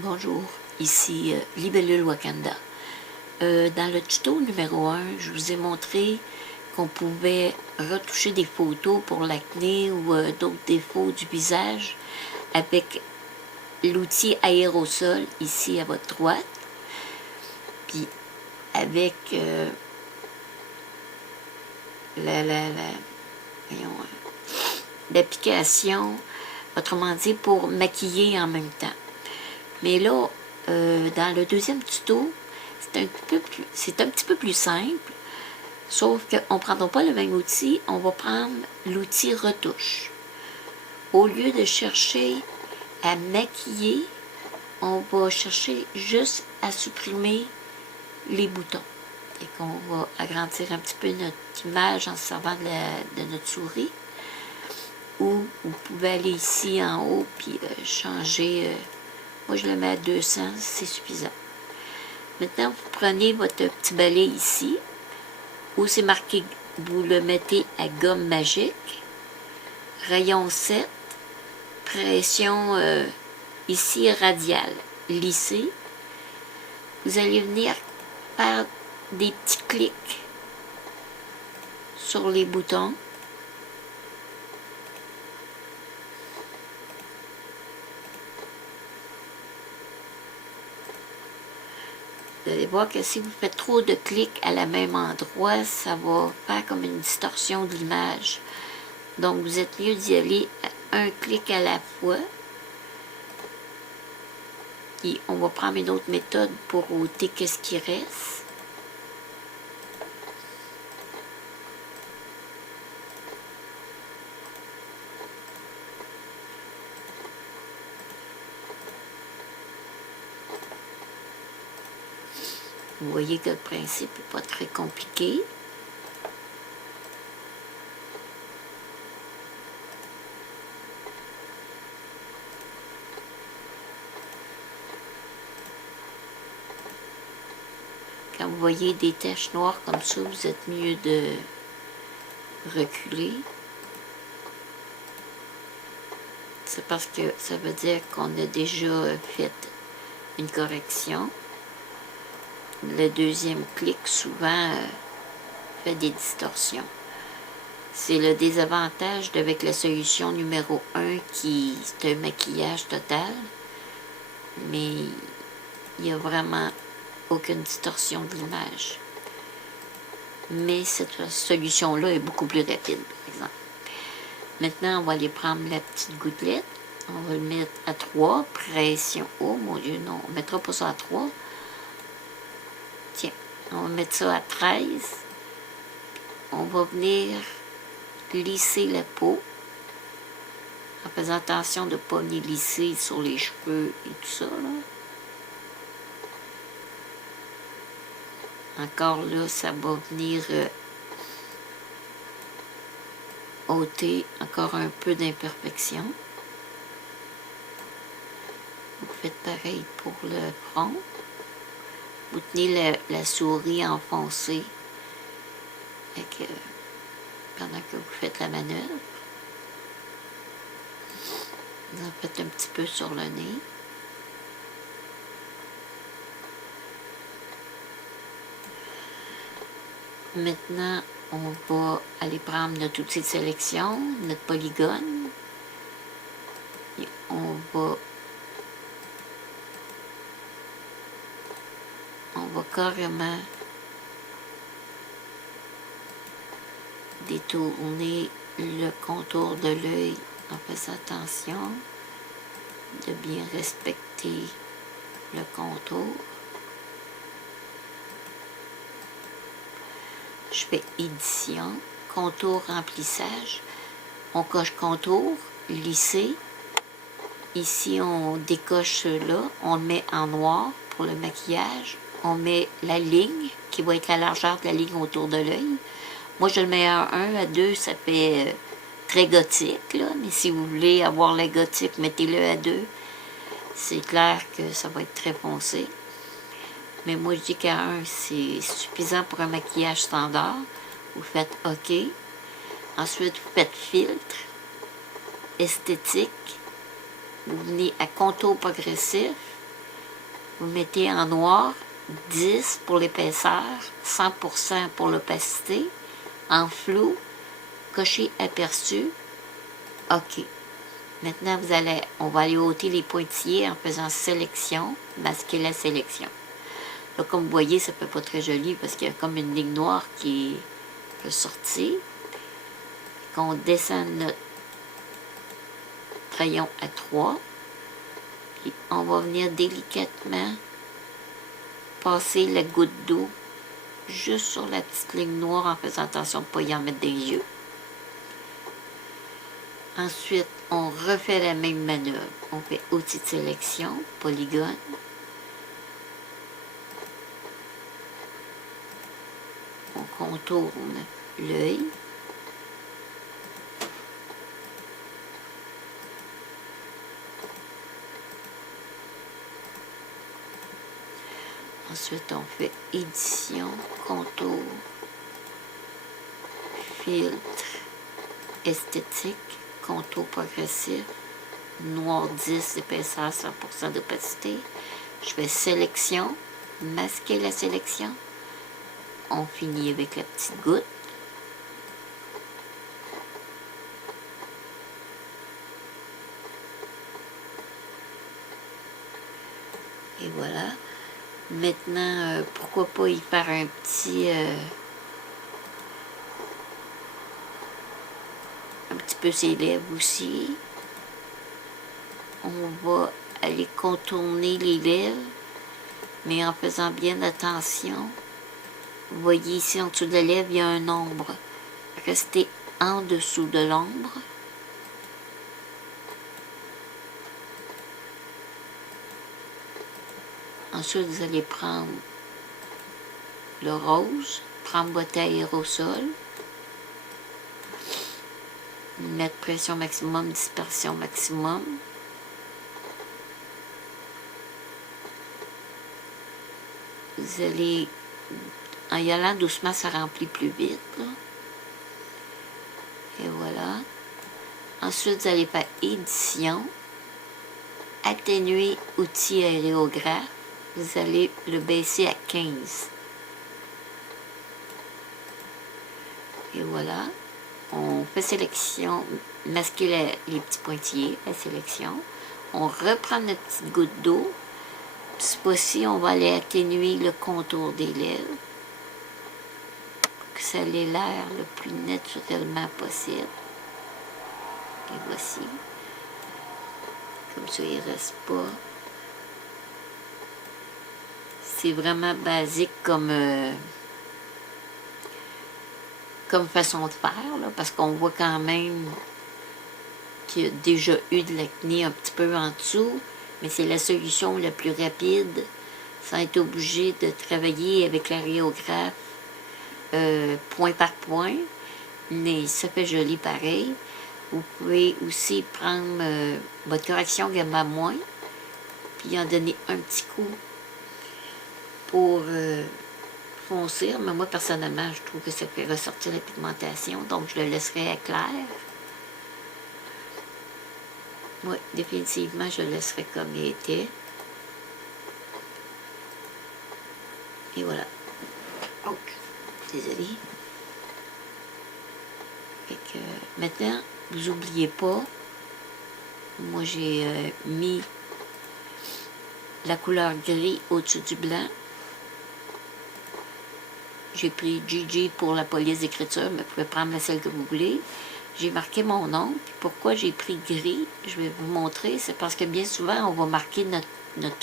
Bonjour, ici Libellule Wakanda. Dans le tuto numéro 1, je vous ai montré qu'on pouvait retoucher des photos pour l'acné ou d'autres défauts du visage avec l'outil aérosol ici à votre droite. Puis avec l'application, autrement dit pour maquiller en même temps. Mais là, dans le deuxième tuto, c'est un petit peu plus simple, sauf qu'on ne prendra pas le même outil, on va prendre l'outil retouche. Au lieu de chercher à maquiller, on va chercher juste à supprimer les boutons. Et qu'on va agrandir un petit peu notre image en se servant de notre souris. Ou vous pouvez aller ici en haut puis changer. Moi, je le mets à 200, c'est suffisant. Maintenant, vous prenez votre petit balai ici, où c'est marqué, vous le mettez à gomme magique, rayon 7, pression ici radiale, lissée. Vous allez venir faire des petits clics sur les boutons. Vous allez voir que si vous faites trop de clics à la même endroit, ça va faire comme une distorsion de l'image. Donc, vous êtes mieux d'y aller un clic à la fois. Et on va prendre une autre méthode pour ôter qu'est-ce qui reste. Vous voyez que le principe n'est pas très compliqué. Quand vous voyez des taches noires comme ça, vous êtes mieux de reculer. C'est parce que ça veut dire qu'on a déjà fait une correction. Le deuxième clic, souvent, fait des distorsions. C'est le désavantage avec la solution numéro 1 qui est un maquillage total. Mais il n'y a vraiment aucune distorsion de l'image. Mais cette solution-là est beaucoup plus rapide, par exemple. Maintenant, on va aller prendre la petite gouttelette. On va le mettre à 3, pression. Oh mon Dieu, non, on ne mettra pas ça à 3. Tiens, on va mettre ça à 13. On va venir lisser la peau en faisant attention de ne pas venir lisser sur les cheveux et tout ça, là. Encore là, ça va venir ôter encore un peu d'imperfection. Vous faites pareil pour le front. Vous tenez la souris enfoncée pendant que vous faites la manœuvre. Vous en faites un petit peu sur le nez. Maintenant, on va aller prendre notre outil de sélection, notre polygone. Et on va carrément détourner le contour de l'œil en faisant attention de bien respecter le contour. Je fais édition, contour, remplissage. On coche contour, lisser. Ici, on décoche là, on le met en noir pour le maquillage. On met la ligne, qui va être la largeur de la ligne autour de l'œil. Moi, je le mets à 1, à 2, ça fait très gothique, là. Mais si vous voulez avoir le gothique, mettez-le à 2. C'est clair que ça va être très foncé. Mais moi, je dis qu'à 1, c'est suffisant pour un maquillage standard. Vous faites OK. Ensuite, vous faites filtre, esthétique. Vous venez à contour progressif. vous mettez en noir 10 pour l'épaisseur, 100% pour l'opacité, en flou, cochez aperçu, OK. Maintenant, on va aller ôter les pointillés en faisant sélection, masquer la sélection. Là, comme vous voyez, ça ne fait pas très joli parce qu'il y a comme une ligne noire qui peut sortir. Qu'on descend notre crayon à 3. Puis on va venir délicatement passer la goutte d'eau juste sur la petite ligne noire en faisant attention de ne pas y en mettre des yeux. Ensuite, on refait la même manœuvre. On fait outil de sélection, polygone. On contourne l'œil. Ensuite, on fait édition, contour, filtre, esthétique, contour progressif, noir 10, épaisseur 100% d'opacité. Je fais sélection, masquer la sélection. On finit avec la petite goutte. Et voilà. Maintenant, pourquoi pas y faire un petit peu ses lèvres aussi. On va aller contourner les lèvres, mais en faisant bien attention. Vous voyez ici en dessous de la lèvre, il y a un ombre. Restez en dessous de l'ombre. Ensuite, vous allez prendre le rose, prendre votre aérosol, mettre pression maximum, dispersion maximum. Vous allez, en y allant doucement, ça remplit plus vite, là. Et voilà. Ensuite, vous allez faire édition, atténuer outil aérographe. Vous allez le baisser à 15. Et voilà. On fait sélection, masquer les petits pointillés, la sélection. On reprend notre petite goutte d'eau. Cette fois-ci, on va aller atténuer le contour des lèvres pour que ça ait l'air le plus naturellement possible. Et voici. Comme ça, il ne reste pas. C'est vraiment basique comme façon de faire, là, parce qu'on voit quand même qu'il y a déjà eu de l'acné un petit peu en dessous, mais c'est la solution la plus rapide sans être obligé de travailler avec l'aréographe point par point, mais ça fait joli pareil. Vous pouvez aussi prendre votre correction gamma moins, puis en donner un petit coup pour foncir, mais moi personnellement je trouve que ça fait ressortir la pigmentation, donc je le laisserai à clair. Oui, définitivement je le laisserai comme il était. Et voilà. Oh, désolé. Fait que, maintenant, vous n'oubliez pas, moi j'ai mis la couleur gris au-dessus du blanc. J'ai pris Gigi pour la police d'écriture, mais vous pouvez prendre celle que vous voulez. J'ai marqué mon nom. Puis pourquoi j'ai pris gris, je vais vous montrer. C'est parce que bien souvent, on va marquer notre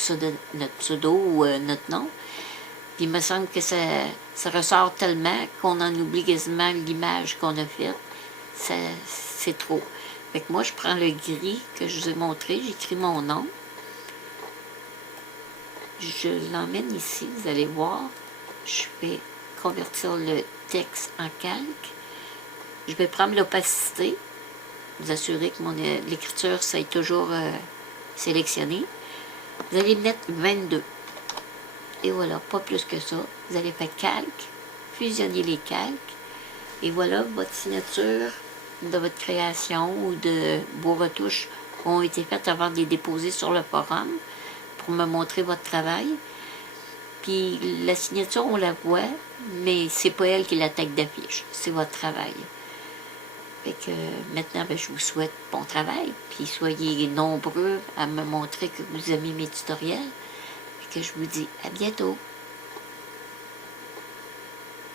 pseudo ou notre nom. Puis il me semble que ça ressort tellement qu'on en oublie quasiment l'image qu'on a faite. C'est trop. Fait que moi, je prends le gris que je vous ai montré. J'écris mon nom. Je l'emmène ici, vous allez voir. Je vais convertir le texte en calque. Je vais prendre l'opacité. Vous assurer que l'écriture soit toujours sélectionnée. Vous allez mettre 22. Et voilà, pas plus que ça. Vous allez faire calque, fusionner les calques. Et voilà, votre signature de votre création ou de vos retouches ont été faites avant de les déposer sur le forum pour me montrer votre travail. Puis la signature, on la voit, mais c'est pas elle qui est la tête d'affiche, c'est votre travail. Fait que maintenant, ben, je vous souhaite bon travail, puis soyez nombreux à me montrer que vous aimez mes tutoriels. Et que je vous dis à bientôt.